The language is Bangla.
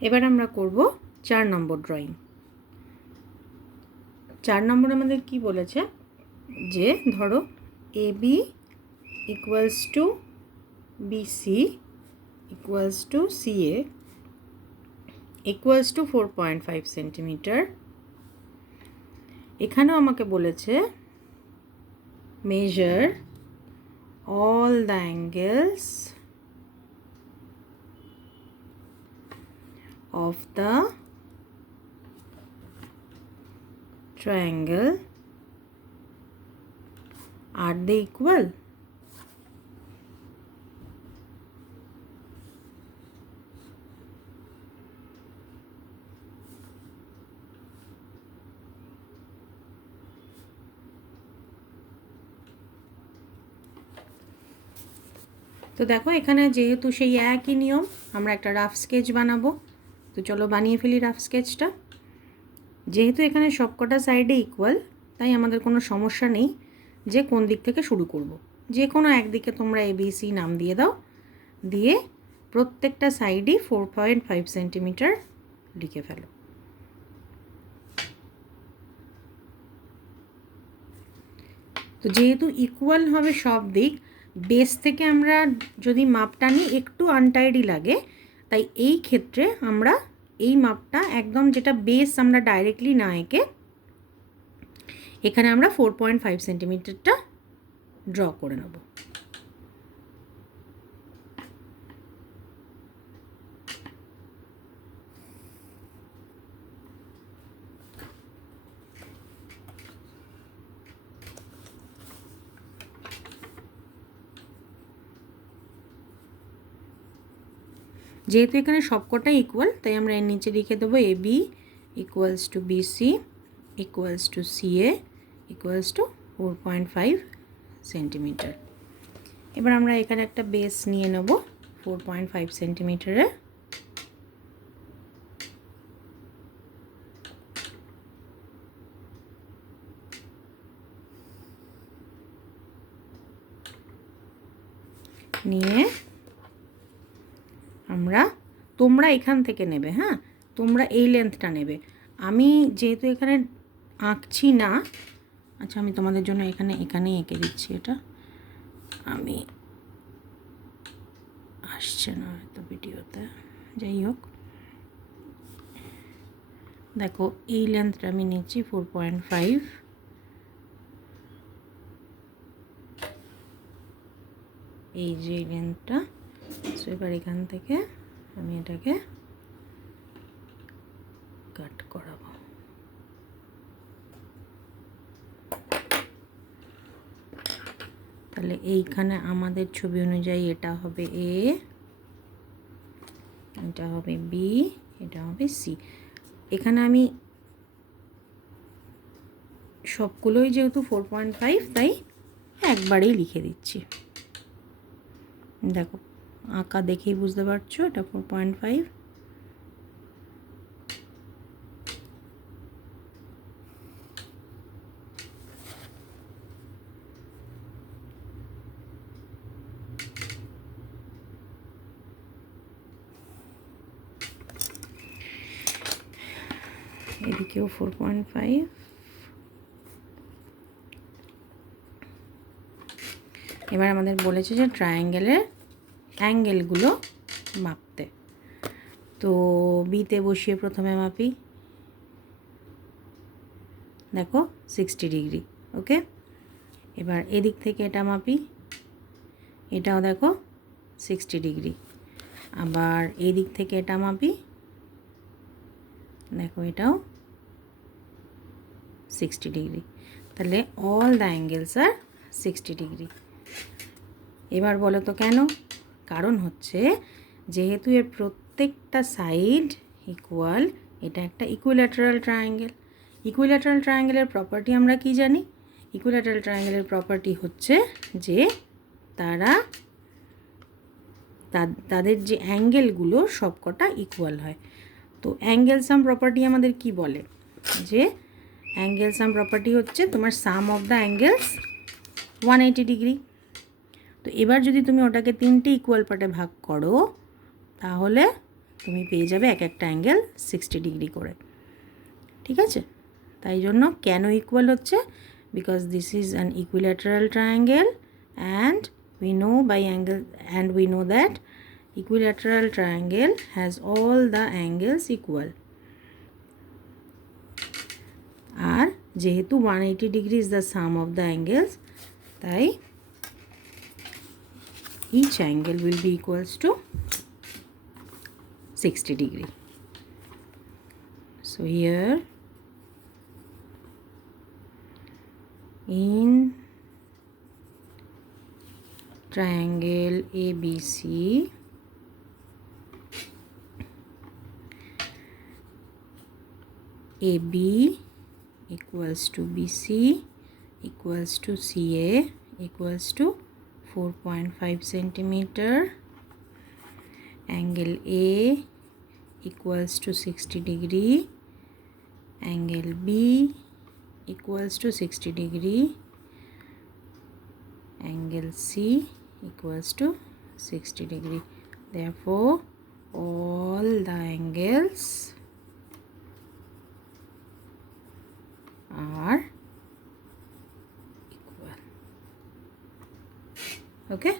এবার আমরা করব 4 নম্বর ড্রয়িং। 4 নম্বর আমাদের কি বলেছে, যে ধরো AB equals to BC equals to CA equals to 4.5 centimetre. এখানেও আমাকে বলেছে measure all the angles of the triangle. Are they equal? তো দেখো এখানে যেহেতু সেই একই নিয়ম, আমরা একটা রাফ স্কেচ বানাবো। তো চলো বানিয়ে ফেলি রাফ স্কেচটা। যেহেতু এখানে সবকটা সাইডে ইকুয়াল, তাই আমাদের কোনো সমস্যা নেই যে কোন দিক থেকে শুরু করব। যে কোনো একদিকে তোমরা ABC নাম দিয়ে দাও, দিয়ে প্রত্যেকটা সাইডই 4.5 সেন্টিমিটার লিখে ফেলো। তো যেহেতু ইকুয়াল হবে সব দিক, বেস থেকে আমরা যদি মাপটা নিই একটু আনটাইডি লাগে, তাই এই ক্ষেত্রে আমরা এই মাপটা একদম যেটা বেস আমরা ডাইরেক্টলি না এঁকে এখানে আমরা 4.5 সেন্টিমিটারটা ড্র করে নেব। যেহেতু এখানে সবকটাই ইকুয়াল, তাই আমরা এর নিচে লিখে দেবো AB equals to BC equals to CA equals to 4.5 centimetre. এবার আমরা এখানে একটা বেস নিয়ে নেব 4.5 সেন্টিমিটারে। নিয়ে আমরা, তোমরা এখান থেকে নেবে, হ্যাঁ তোমরা এই লেন্থটা নেবে। আমি যেহেতু এখানে আঁকছি না, আচ্ছা আমি তোমাদের জন্য এখানেই এঁকে দিচ্ছি। এটা আমি আসছে না হয়তো ভিডিওতে, যাই হোক দেখো এই লেন্থটা আমি নিচ্ছি 4.5। এই যে লেন্থটা, সো এবার এখান থেকে আমি এটাকে কাট করাবো। তাহলে এইখানে আমাদের ছবি অনুযায়ী এটা হবে A, এটা হবে B, এটা হবে C। এখানে আমি সবগুলোই যেহেতু 4.5, তাই একবারেই লিখে দিচ্ছি। দেখো আঁকা দেখেই বুঝতে পারছো এটা 4.5। এদিকেও 4.5। এবার আমাদের বলেছে যে ট্রায়াঙ্গেলের অ্যাঙ্গেলগুলো মাপতে। তো বিতে বসিয়ে প্রথমে মাপি, দেখো 60 ডিগ্রি। ওকে, এবার এদিক থেকে এটা মাপি, এটাও দেখো 60 ডিগ্রি। আবার এই দিক থেকে এটা মাপি, দেখো এটাও 60 ডিগ্রি। তাহলে অল দ্য অ্যাঙ্গেলস আর 60 ডিগ্রি। এবার বলো তো কেন? কারণ হচ্ছে যেহেতু এর প্রত্যেকটা সাইড ইকুয়াল, এটা একটা ইকুইল্যাটারাল ট্রায়াঙ্গেল। ইকুইল্যাটারাল ট্রায়াঙ্গেলের প্রপার্টি আমরা কি জানি? ইকুইল্যাটারাল ট্রায়াঙ্গেলের প্রপার্টি হচ্ছে যে তাদের যে অ্যাঙ্গেলগুলো সবকটা ইকুয়াল হয়। তো অ্যাঙ্গেল সাম প্রপার্টি আমাদের কি বলে? যে অ্যাঙ্গেল সাম প্রপার্টি হচ্ছে তোমার সাম অফ দ্য অ্যাঙ্গেলস 180 ডিগ্রি। তো এবার যদি তুমি ওটাকে 3টে ইকুয়াল পার্টে ভাগ করো, তাহলে তুমি পেয়ে যাবে এক একটা অ্যাঙ্গেল 60 ডিগ্রি করে। ঠিক আছে, তাই জন্য কেন ইকুয়াল হচ্ছে, because this is an equilateral triangle and we know by angle and we know that equilateral triangle has all the angles equal. আর যেহেতু 180 degree is the sum of the angles, তাই each angle will be equals to 60 degree. So here in triangle ABC, AB equals to BC equals to CA equals to 4.5 centimeter. Angle A equals to 60 degree. Angle B equals to 60 degree. Angle C equals to 60 degree. Therefore, all the angles are equal. Okay.